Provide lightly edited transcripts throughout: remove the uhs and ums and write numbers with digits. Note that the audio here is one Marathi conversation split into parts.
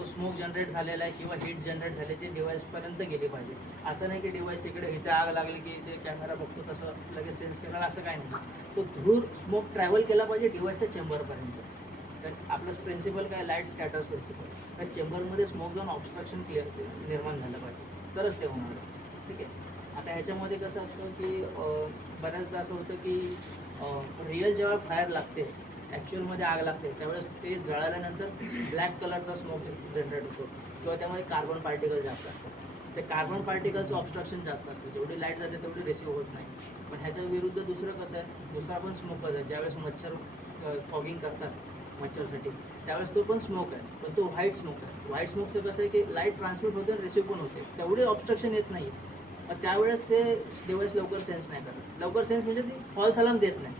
तो स्मोक जनरेट झालेला आहे किंवा हीट जनरेट झाली ती डिव्हाइसपर्यंत गेली पाहिजे. असं नाही की डिव्हाइस तिकडे इथे आग लागली की ते कॅमेरा बघतो तसं लगेच सेन्स करणार, असं काय नाही. तो धूर स्मोक ट्रॅव्हल केला पाहिजे डिव्हाइसच्या चेंबरपर्यंत. तर आपलं प्रिन्सिपल काय, लाईट स्कॅटर्स प्रिन्सिपल. त्या चेंबरमध्ये स्मोक जाऊन ऑब्स्ट्रक्शन क्लिअर निर्माण झालं पाहिजे, तरच ते होणार. ठीक आहे. आता ह्याच्यामध्ये कसं असतं की बऱ्याचदा असं होतं की रिअल जेव्हा फायर लागते, ॲक्च्युअलमध्ये आग लागते, त्यावेळेस ते जळाल्यानंतर ब्लॅक कलरचा स्मोक जनरेट होतो किंवा त्यामध्ये कार्बन पार्टिकल जास्त असतात. ते कार्बन पार्टिकलचं ऑब्स्ट्रक्शन जास्त असतं, जेवढी लाईट जाते तेवढी रिसीव्ह होत नाही. पण ह्याच्या विरुद्ध दुसरं कसं आहे, दुसरा पण स्मोक आहे. ज्यावेळेस मच्छर फॉगिंग करतात मच्छरसाठी, त्यावेळेस तो पण स्मोक आहे, पण तो व्हाईट स्मोक आहे. व्हाईट स्मोकचं कसं आहे की लाईट ट्रान्समिट होते आणि रिसीव्ह पण होते, तेवढी ऑब्स्ट्रक्शन येत नाही. मग त्यावेळेस ते डिव्हाइस लवकर सेन्स नाही करत. लवकर सेन्स म्हणजे ती फॉल्स अलार्म देत नाही.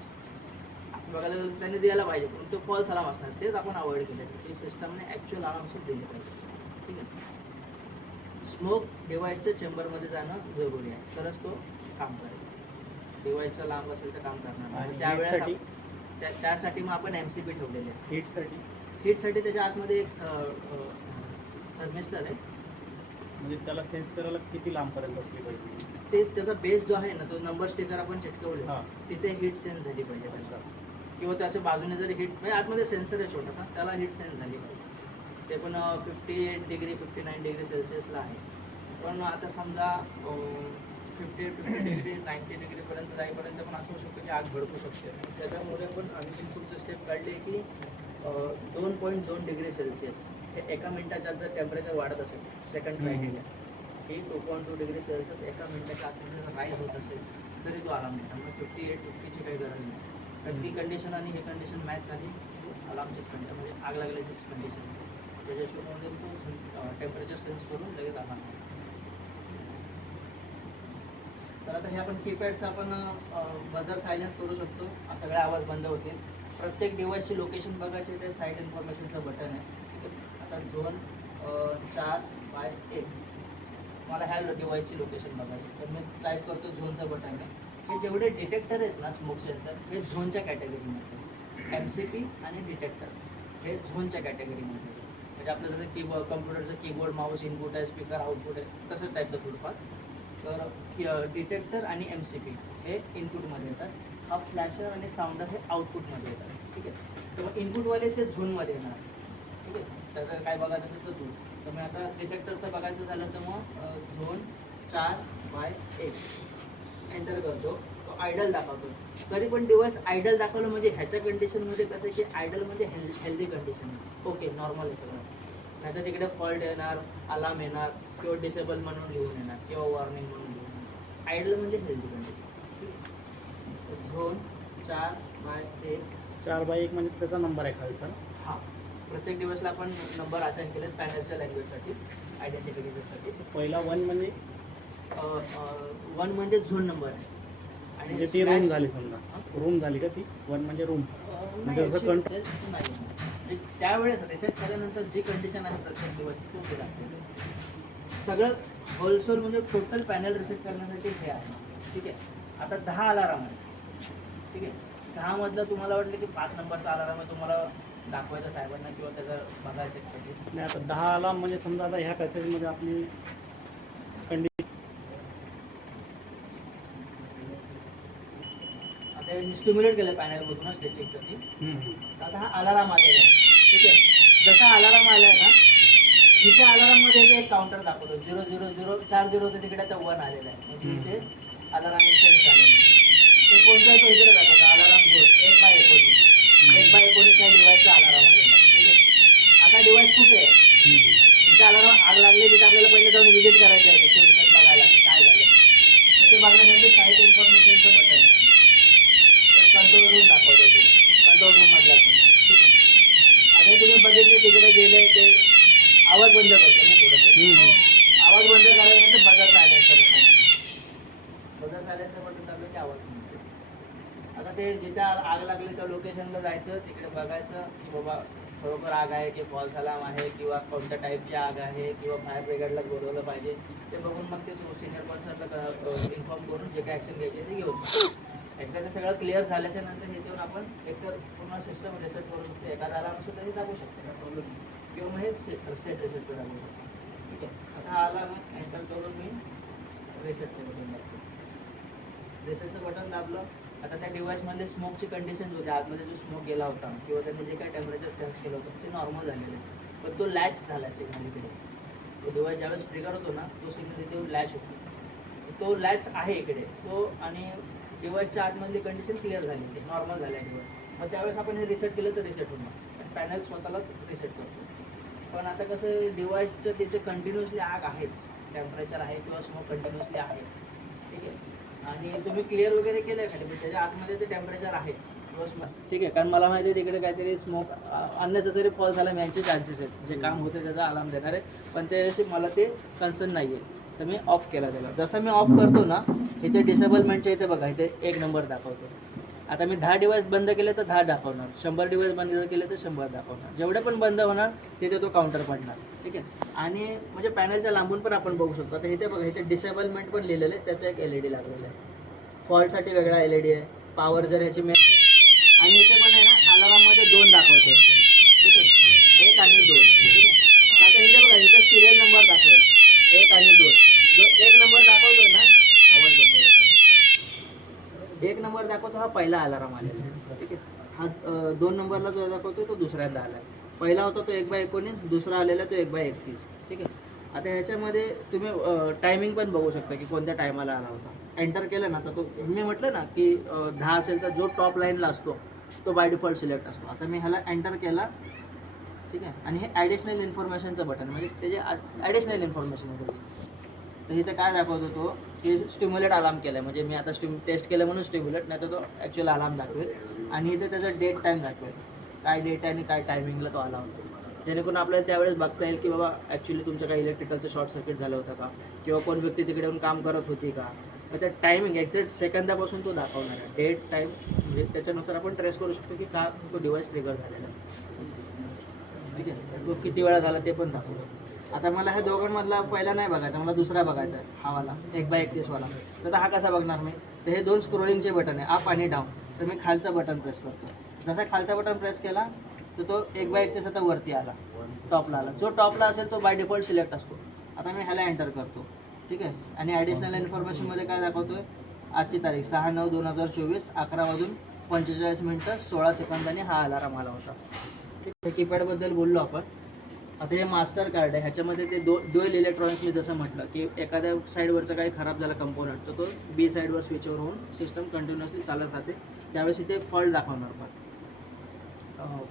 असं बघायला गेलं त्यांनी द्यायला पाहिजे, पण तो फॉल्स अलार्म असणार, तेच आपण अवॉइड केलं की सिस्टमने ॲक्च्युअल अलार्मशीच दिले पाहिजे. ठीक आहे. स्मोक डिव्हाइसच्या चेंबरमध्ये जाणं जरुरी आहे, तरच तो काम करेल. डिव्हाइसचा लांब असेल तर काम करणार नाही. त्यावेळेस त्यासाठी मग आपण MCP ठेवलेले आहे. हीटसाठी त्याच्या आतमध्ये एक थर्मिस्टर आहे. म्हणजे त्याला सेन्स करायला किती लांबपर्यंत असली पाहिजे? ते त्याचा बेस जो आहे ना, तो नंबर स्टिकर आपण चिटकवले, हां. तिथे हीट सेन्स झाली पाहिजे त्याच्या. किंवा त्याच्या बाजूने जरी हीट, म्हणजे आतमध्ये सेन्सर आहे छोटासा, त्याला हीट सेन्स झाली पाहिजे. ते पण 58 डिग्री 59 डिग्री सेल्सिअसला आहे. पण आता समजा 50 डिग्री 90 डिग्रीपर्यंत जाईपर्यंत पण असं होऊ शकतं की आग भडकू शकते. त्याच्यामुळे पण आणखी पुढचं स्टेप काढली की 2.2 डिग्री सेल्सिअस हे एका मिनिटाच्या आत जर टेम्परेचर वाढत असेल, सेकंड क्रायटेरिया की 2.2 डिग्री सेल्सिअस एका मिनिटाच्या आतमध्ये जर राईज होत असेल तरी तो अलार्म नाही. त्यामुळे 58-50ची काही गरज नाही. तर ती कंडिशन आणि हे कंडिशन मॅच झाली की अलार्मचीच कंडिशन, म्हणजे आग लागल्याचीच कंडिशन. त्याच्या हिशोबामध्ये तो टेम्परेचर सेन्स करून लगेच अलार्म. तर आता हे आपण कीपॅडचं आपण बजर सायलेन्स करू शकतो, सगळे आवाज बंद होतील. प्रत्येक डिव्हाइसची लोकेशन बघायची, ते साईट इन्फॉर्मेशनचं बटन आहे. ठीक आहे. आता झोन 4/1 मला ह्या डिव्हाइसची लोकेशन बघायची, तर मी टाईप करतो, झोनचं बटन आहे. हे जेवढे डिटेक्टर आहेत ना स्मोक सेन्सर, हे झोनच्या कॅटेगरीमध्ये. MCP आणि डिटेक्टर हे झोनच्या कॅटेगरीमध्ये. म्हणजे आपलं जसं कम्प्युटरचं कीबोर्ड, माऊस इनपुट आहे, स्पीकर आउटपुट आहे, तसं टाईपचं थोडंफार. तर डिटेक्टर आणि MCP हे इनपुटमध्ये येतात. हा फ्लॅशर आणि साऊंडर हे आउटपुटमध्ये येतात. ठीक आहे. तर मग इनपुटवाले ते झोनमध्ये येणार. ठीक आहे. त्याचं काय बघायचं असेल तर झोन. तर मग आता डिटेक्टरचं बघायचं झालं तर मग झोन 4/1 एंटर करतो, तो आयडल दाखवतो. कधी पण डिव्हाइस आयडल दाखवलं म्हणजे ह्याच्या कंडिशनमध्ये कसं आहे की आयडल म्हणजे हेल्दी कंडिशन, ओके नॉर्मल आहे सगळं. नाहीतर तिकडे फॉल्ट येणार, अलार्म येणार किंवा डिसेबल म्हणून लिहून येणार किंवा वॉर्निंग म्हणून लिहून येणार. आयडल म्हणजे हेल्दी कंडिशन. झोन 4/1 4/1 म्हणजे त्याचा नंबर आहे खालचा. हां, प्रत्येक दिवसला आपण नंबर असाइन केलेत पॅनलच्या लँग्वेजसाठी, आयडेंटिफिकेशनसाठी. पहिला 1 म्हणजे 1 म्हणजे झोन नंबर आहे. आणि म्हणजे ती रूम झाली, समजा रूम झाली का ती 1 म्हणजे रूम. नाही, त्यावेळेस रिसेट केल्यानंतर जी कंडिशन आहे प्रत्येक दिवशी तो केला. सगळं होलसेल म्हणजे टोटल पॅनल रिसेट करण्यासाठी हे आहे. ठीक आहे. आता 10 अलाराम आहे. ठीक आहे. 10 मधलं तुम्हाला वाटलं की 5 नंबरचा अलाराम आहे, तुम्हाला दाखवायचा साहेबांना किंवा त्याचं बघायचं कधी. नाही, आता 10 अलार्म म्हणजे समजा आता ह्या पॅसेजमध्ये आपली कंडिशन आता स्टिम्युलेट केलं पॅनलमधूनच स्ट्रेचिंगसाठी. आता हा अलाराम आलेला आहे. ठीक आहे. जसा अलाराम आला आहे ना, इथे अलाराममध्ये एक काउंटर दाखवतो 00040 होतं, तिकडे आता 1 आलेलं आहे. म्हणजे इथे अलाराम सेन्स आलेलं आहे. तो कोणता तो इकडे दाखवतो अलाराम झोन 1/19. 1/19 या डिव्हाइसचा अलाराम आलेला आहे. ठीक आहे. आता डिव्हाइस कुठे आहे, जिथे अलाराम आग लागली तिथे आपल्याला पहिले जाऊन व्हिजिट करायचं आहे स्टेशन बघायला की काय झालं. तर ते बघण्यासाठी साईट इन्फॉर्मेशनचं बटन आहे. कंट्रोल रूम दाखवतो, तो कंट्रोल रूममधला. ठीक आहे. आता तुम्ही बघितले तिकडे गेले, ते आवाज बंद करतो मी थोडंसं. आवाज बंद करायच्यानंतर बजर सायलेन्सचं बटन. बजर सायलेन्सचं बटन दाबलं की आवाज बंद होतो. आता ते जिथे आग लागली त्या लोकेशनला जायचं, तिकडे बघायचं की बाबा खरोखर आग आहे की फॉल्स अलार्म आहे किंवा कोणत्या टाईपची आग आहे किंवा फायर ब्रिगेडला बोलवलं पाहिजे. ते बघून मग ते सिनियर पर्सनला इन्फॉर्म करून जे काय ॲक्शन घ्यायची ते घेऊन. एकदा ते सगळं क्लिअर झाल्याच्या नंतर हे देऊन आपण एकतर पूर्ण सिस्टम रिसेट करू शकतो. एखादा अलार्म असेल तरी दाबू शकतो, काय प्रॉब्लेम नाही. किंवा मग हे सेट रिसेटचं दाबू शकतो. ठीक आहे, आता हा आला ना, एंटर करून मी रिसेटचं बटन दाबतो. रिसेटचं बटन दाबलं, आता त्या डिव्हाइसमधले स्मोकची कंडिशन होती, आतमध्ये जो स्मोक गेला होता किंवा त्यांनी जे काही टेम्परेचर सेन्स केलं होतं ते नॉर्मल झालेलं आहे, पण तो लॅच झाला सिग्नल इकडे. तो डिव्हाइस ज्यावेळेस ट्रिगर होतो ना, तो सिग्नल इथे लॅच होतो. तो लॅच आहे इकडे तो, आणि डिव्हाइसच्या आतमधली कंडिशन क्लिअर झाली, ते नॉर्मल झालं आहे डिव्हाइस. मग त्यावेळेस आपण हे रिसेट केलं तर रिसेट होणार, पॅनल स्वतःला रिसेट करतो. पण आता कसं डिव्हाइसचं तिथे कंटिन्युअसली आग आहेच, टेम्परेचर आहे किंवा स्मोक कंटिन्युअसली आहे. ठीक आहे, आणि तुम्ही क्लिअर वगैरे केलं आहे खाली, पण त्याच्या आतमध्ये ते टेम्परेचर आहेच किंवा स्मोक. ठीक आहे, कारण मला माहिती आहे तिकडे काहीतरी स्मोक अननेसेसरी फॉल झाला, यांचे चान्सेस आहेत, जे काम होते त्याचा अलार्म देणार आहे, पण त्याच्याशी मला ते कन्सर्न नाही आहे. तर मी ऑफ केला त्याला. जसं मी ऑफ करतो ना, इथे डिसेबलमेंटच्या इथे बघा, इथे 1 नंबर दाखवतो. आता मी 10 डिव्हाइस बंद केले तर 10 दाखवणार, 100 डिव्हाइस बंद केले तर 100 दाखवणार. जेवढे पण बंद होणार तिथे तो काउंटर पडणार. ठीक आहे, आणि म्हणजे पॅनलच्या लांबून पण आपण बघू शकतो. आता इथे बघा, इथे डिसेबलमेंट पण लिहिलेलं आहे, त्याचा एक LED लागलेला आहे. फॉल्टसाठी वेगळा LED आहे, पॉवर जर ह्याची आणि इथे पण आहे ना, अलाराममध्ये 2 दाखवतो. ठीक आहे, 1 आणि 2. ठीक आहे, तर आता इथे बघा, इथे सिरियल नंबर दाखवेल 1 आणि 2. जो 1 नंबर दाखवतो ना, आवाज बंद करतो. 1 नंबर दाखवतो हा पहिला अलाराम आलेला आहे. ठीक आहे, हा 2 नंबरला जो दाखवतो तो दुसऱ्यांदा आला आहे. पहिला होता तो 1/19, दुसरा आलेला तो 1/31. ठीक आहे, आता ह्याच्यामध्ये तुम्ही टायमिंग पण बघू शकता की कोणत्या टायमाला आला होता. एंटर केलं ना, तर तो मी म्हटलं ना की 10 असेल तर जो टॉप लाईनला असतो तो बाय डिफॉल्ट सिलेक्ट असतो. आता मी ह्याला एंटर केला. ठीक आहे, आणि हे ॲडिशनल इन्फॉर्मेशनचं बटन, म्हणजे त्याचे ॲडिशनल इन्फॉर्मेशन होतं. तर इथे काय दाखवतो तो की स्टिम्युलेट अलार्म केलं आहे, म्हणजे मी आता टेस्ट केलं म्हणून स्टिम्युलेट, नाही तर तो ॲक्च्युअल अलार्म दाखवेल. आणि इथे त्याचा डेट टाईम दाखवेल, काय डेट आहे आणि काय टायमिंगला तो आला होता, जेणेकरून आपल्याला त्यावेळेस बघता येईल की बाबा ॲक्च्युली तुमचं काही इलेक्ट्रिकलचं शॉर्ट सर्किट झालं होतं का, किंवा कोण व्यक्ती तिकडे येऊन काम करत होती का. मग त्या टायमिंग एक्झॅक्ट सेकंदापासून तो दाखवणार आहे, डेट टाईम, म्हणजे त्याच्यानुसार आपण ट्रेस करू शकतो की का तो डिव्हाइस ट्रिगर झालेला आहे. ठीक आहे, तो किती वेळा झाला ते पण दाखवतो. आता मला हे दोघांमधला पहिला नाही बघायचा, मला दुसरा बघायचा आहे, हा वाला 1/31 वाला. तर हा कसा बघणार मी, तर हे 2 स्क्रोलिंगचे बटन आहे, अप आणि डाऊन. तर मी खालचं बटन प्रेस करतो. जसा खालचा बटन प्रेस केला तर तो 1/31 आता वरती आला, टॉपला आला. जो टॉपला असेल तो बाय डिफॉल्ट सिलेक्ट असतो. आता मी ह्याला एंटर करतो. ठीक आहे, आणि ॲडिशनल इन्फॉर्मेशनमध्ये काय दाखवतो आहे, आजची तारीख 6/9/2024, 11:45 16 सेकंदांनी हा अलाराम आला होता. ठीक आहे, कीपॅडबद्दल बोललो आपण. आता हे मास्टर कार्ड आहे, ह्याच्यामध्ये ते ड्युएल इलेक्ट्रॉनिक्स मी जसं म्हटलं की एखाद्या साईडवरचं काही खराब झाला कंपोनंट तर तो बी साईडवर स्विचवर होऊन सिस्टम कंटिन्युअसली चालत राहते. त्यावेळेस इथे फॉल्ट दाखवणार पण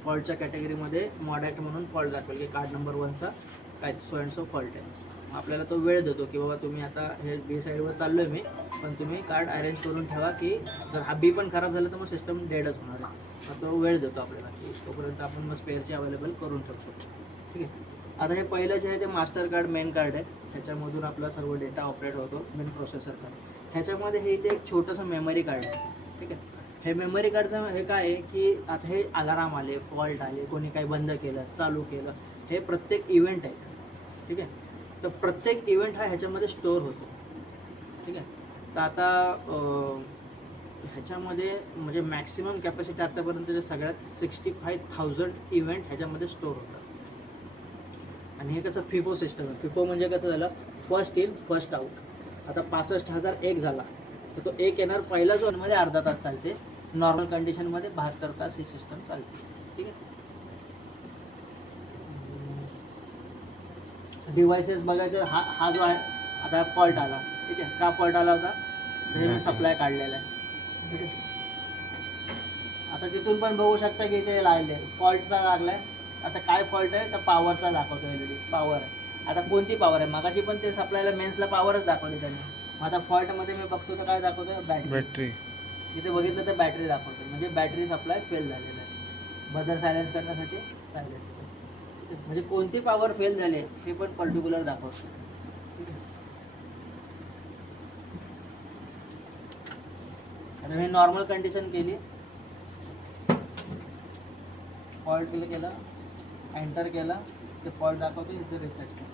फॉल्टच्या कॅटेगरीमध्ये मॉडॅक्ट म्हणून फॉल्ट दाखवेल की कार्ड नंबर 1चा काय सो अँड सो फॉल्ट आहे. आपल्याला तो वेळ देतो की बाबा तुम्ही आता हे बी साईडवर चाललो आहे मी, पण तुम्ही कार्ड अरेंज करून ठेवा की जर हा बी पण खराब झाला तर मग सिस्टम डेडच होणार आहे. मग तो वेळ देतो आपल्याला की तोपर्यंत आपण मग स्पेअरची अवेलेबल करून ठेवू शकतो. ठीक आहे, आता हे पहिलं जे आहे ते मास्टर कार्ड मेन कार्ड आहे, ह्याच्यामधून आपला सर्व डेटा ऑपरेट होतो, मेन प्रोसेसर कार्ड. ह्याच्यामध्ये हे इथे एक छोटंसं मेमरी कार्ड आहे. ठीक आहे, हे मेमरी कार्डचं हे काय आहे की आता हे अलाराम आले, फॉल्ट आले, कोणी काही बंद केलं, चालू केलं, हे प्रत्येक इव्हेंट आहे. ठीक आहे, तर प्रत्येक इव्हेंट हा ह्याच्यामध्ये स्टोअर होतो. ठीक आहे, तर आता ह्याच्यामध्ये म्हणजे मॅक्सिमम कॅपॅसिटी आतापर्यंतच्या सगळ्यात 65,000 इव्हेंट ह्याच्यामध्ये स्टोअर होतात. आणि हे कसं फिफो सिस्टम आहे. फिफो म्हणजे कसं झालं, फर्स्ट इन फर्स्ट आउट. आता 65,001 झाला तर तो एक येणार पहिला झोनमध्ये अर्धा तास चालते, नॉर्मल कंडिशनमध्ये 72 तास ही सिस्टम चालते. ठीक आहे, डिव्हायसेस बघायचं, हा जो आहे आता फॉल्ट आला. ठीक आहे, का फॉल्ट आला होता, तर हे मी सप्लाय काढलेला आहे. ठीक आहे, आता तिथून पण बघू शकता की इथे लागले फॉल्टचा लागला आहे. आता काय फॉल्ट आहे, तर पॉवरचा दाखवतो LED, पॉवर आहे. आता कोणती पॉवर आहे, मगाशी पण ते सप्लायला मेन्सला पॉवरच दाखवली त्यांनी. मग आता फॉल्टमध्ये मी बघतो तर काय दाखवतो, बॅटरी. इथे बघितलं तर बॅटरी दाखवतो, म्हणजे बॅटरी सप्लाय फेल झालेला आहे. बदर सायलेन्स करण्यासाठी सायलेन्स. म्हणजे कोणती पॉवर फेल झाली हे पण पर्टिक्युलर दाखवतो. ठीक आहे, आता मी नॉर्मल कंडिशन केली, फॉल्ट केला, एंटर केला, ते फॉल्ट दाखवतो, इथे रिसेट केला.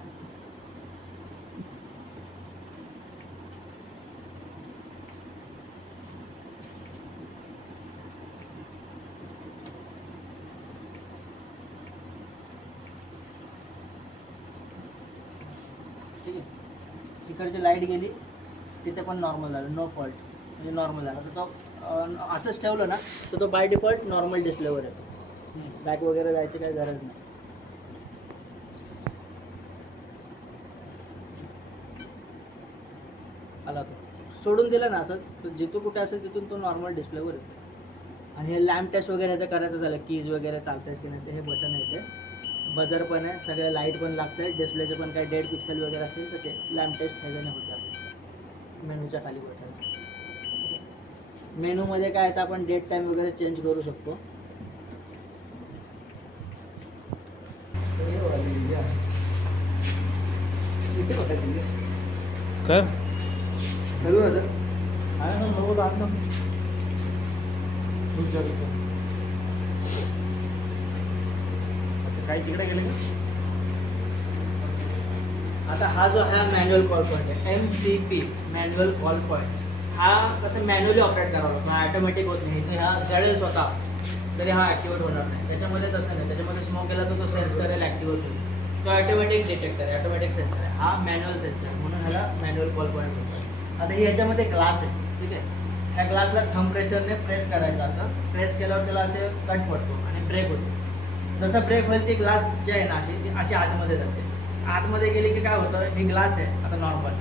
ठीक आहे. इकडची लाईट गेली तिथे पण नॉर्मल झालं, नो फॉल्ट, म्हणजे नॉर्मल झाला. तर तो असंच ठेवलं ना तर तो बाय डिफॉल्ट नॉर्मल डिस्प्लेवर येतो, बॅक वगैरे जायची काही गरज नाही. आला तो सोडून दिला ना असंच, तर जिथून कुठे असेल तिथून तो नॉर्मल डिस्प्लेवर येतो. आणि हे लॅम्प टेस्ट वगैरे ह्याचं करायचं झालं, कीज वगैरे चालतात की नाही ते हे बटन आहे, ते बजर पण आहे, सगळे लाईट पण लागतात, डिस्प्लेचे पण काही डेड पिक्सेल वगैरे असेल तर ते लॅम्प टेस्ट ह्याच्याने होते आपलं मेनूच्या खाली बटन. मेनूमध्ये काय तर आपण डेट टाईम वगैरे चेंज करू शकतो. काय काही तिकडे गेले का? आता हा जो हा मॅन्युअल कॉल पॉईंट आहे, MCP मॅन्युअल कॉल पॉईंट, हा कसं मॅन्युअली ऑपरेट करावा लागतो, हा ॲटोमॅटिक होत नाही. इथे हा जळेल स्वतः तरी हा ॲक्टिवेट होणार नाही. त्याच्यामध्ये तसं नाही, त्याच्यामध्ये स्मोक केला तर तो सेन्स करेल, ॲक्टिवेट होईल. तो ऑटोमॅटिक डिटेक्टर आहे, ऑटोमॅटिक सेन्सर आहे. हा मॅन्युअल सेन्सर आहे, म्हणून ह्याला मॅन्युअल कॉल पॉईंट म्हणतो. आता ही ह्याच्यामध्ये ग्लास आहे, ठीक आहे. ह्या ग्लासला थंब प्रेशरने प्रेस करायचं, असं प्रेस केल्यावर त्याला असे कट पडतो आणि ब्रेक होतो. जसं ब्रेक होईल ती ग्लास जी आहे ना ती अशी आतमध्ये जाते. आतमध्ये गेली की काय होतं, हे ग्लास आहे आता नॉर्मल,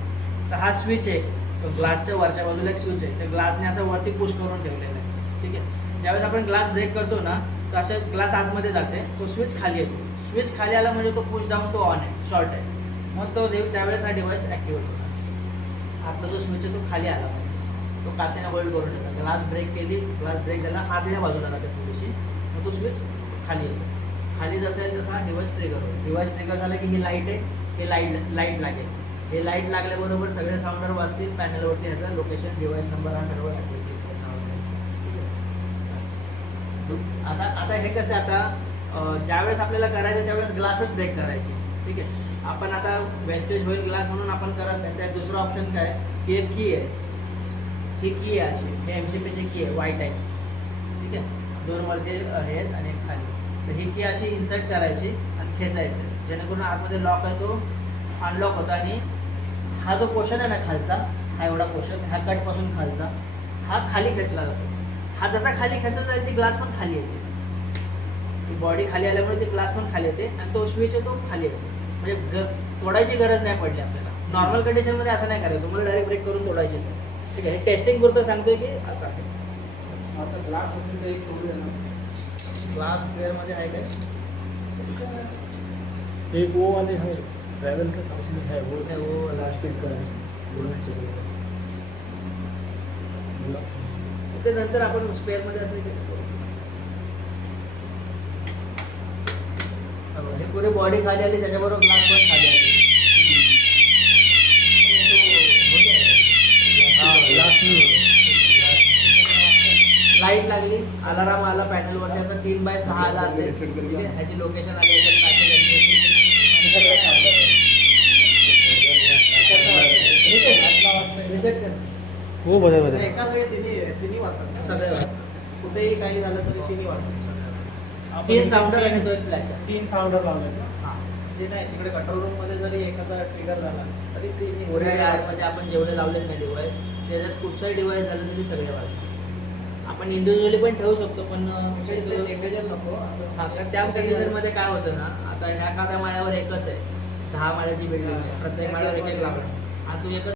तर हा स्विच आहे, तो ग्लासच्या वरच्या बाजूला एक स्विच आहे, त्या ग्लासने असं वरती पुश करून ठेवलेलं आहे, ठीक आहे. ज्यावेळेस आपण ग्लास ब्रेक करतो ना तर अशा ग्लास आतमध्ये जाते, तो स्विच खाली येतो. स्विच खाली आला म्हणजे तो पुश डाऊन, तो ऑन आहे, शॉर्ट आहे, मग तो त्यावेळेस हा डिव्हाइस ॲक्टिवेट होणार. आतला जो स्विच आहे तो खाली आला पाहिजे, तो काचेने होल्ड करून ठेवला. ग्लास ब्रेक केली, ग्लास ब्रेक झाला, आतल्या बाजूला जाते थोडीशी, मग तो स्विच खाली येतो. खाली जसं आहे तसा डिव्हाइस ट्रिगर होईल. डिव्हाइस ट्रिगर झालं की ही लाईट आहे, हे लाईट लागेल. हे लाईट लागल्याबरोबर सगळे साऊंडर वाजतील पॅनलवरती, ह्याचं लोकेशन, डिव्हाइस नंबर हा सर्व ॲक्टिव्ह होईल साऊंड. आता हे कसं, आता ज्यावेळेस आपल्याला करायचं त्यावेळेस ग्लासच ब्रेक करायची, ठीक आहे. आपण आता वेस्टेज होईल ग्लास म्हणून आपण करत नाही. त्यात दुसरं ऑप्शन काय की एक की आहे, ही की आहे अशी, हे MCPची की आहे, व्हाईट आहे, ठीक आहे. दोन वरती आहेत आणि एक खाली. तर ही की अशी इन्सर्ट करायची आणि खेचायचं, जेणेकरून आतमध्ये लॉक आहे तो अनलॉक होता. आणि हा जो पोर्शन आहे ना खालचा, हा एवढा पोर्शन, ह्या कटपासून खालचा हा खाली खेचला जातो. हा जसा खाली खेचला जाईल ती ग्लास पण खाली येते, ती बॉडी खाली आल्यामुळे ती ग्लास पण खाली येते आणि तो स्विच आहे तो खाली येतो. म्हणजे तोडायची गरज नाही पडली आपल्याला. नॉर्मल कंडिशनमध्ये असं नाही करायचं, तुम्हाला डायरेक्ट ब्रेक करून तोडायचीच नाही, ठीक आहे. हे टेस्टिंग पुरतं सांगतोय की असं आहे. आता ग्लास म्हणजे एक तोडू आहे ना, ग्लास स्क्वेअरमध्ये आहे काय, एक वो वाले है ट्रैवल का उसमें है वो है वो प्लास्टिक का है ते नंतर आपण स्पेअरमध्ये असले की हे पुरे बॉडी खाली आली, त्याच्याबरोबर ग्लास पण खाली आली. ग्लास नहीं लाईट लागली, अलाराम आला पॅनलवरती, आता 3/6 आला असेल, ठीक आहे. ह्याची लोकेशन आली असेल, मॅसेज आणि सगळं सांगतात. रिसेट कर हो बरोबर आहे. एकाच वेळी तिन्ही वाजतात सगळे वाजतात. कुठेही काही झालं तरी तिन्ही वाजतात. 3 साऊंडर आणि तो एक फ्लॅश आहे. 3 साऊंडर लावले. हां, ते नाही, तिकडे कंट्रोल रूम मध्ये जरी एखादा ट्रिगर झाला तरी तिन्ही पुऱ्या यार्डमध्ये आपण जेवढे लावलेत ना डिव्हाइस, त्याच्यात कुठचाही डिव्हाइस झालं तरी सगळे वाजतात. आपण इंडिव्हिज्युअली पण ठेवू शकतो, पण इंडिव्हिज्युअल नको असं. हां, कारण त्या कंडिशनमध्ये काय होतं ना, आता ह्या एखाद्या माळ्यावर एकच आहे, 10 माळ्याची बिल्डिंग आहे, प्रत्येक माळ्यावर एक एक लावलं आणि तू एकच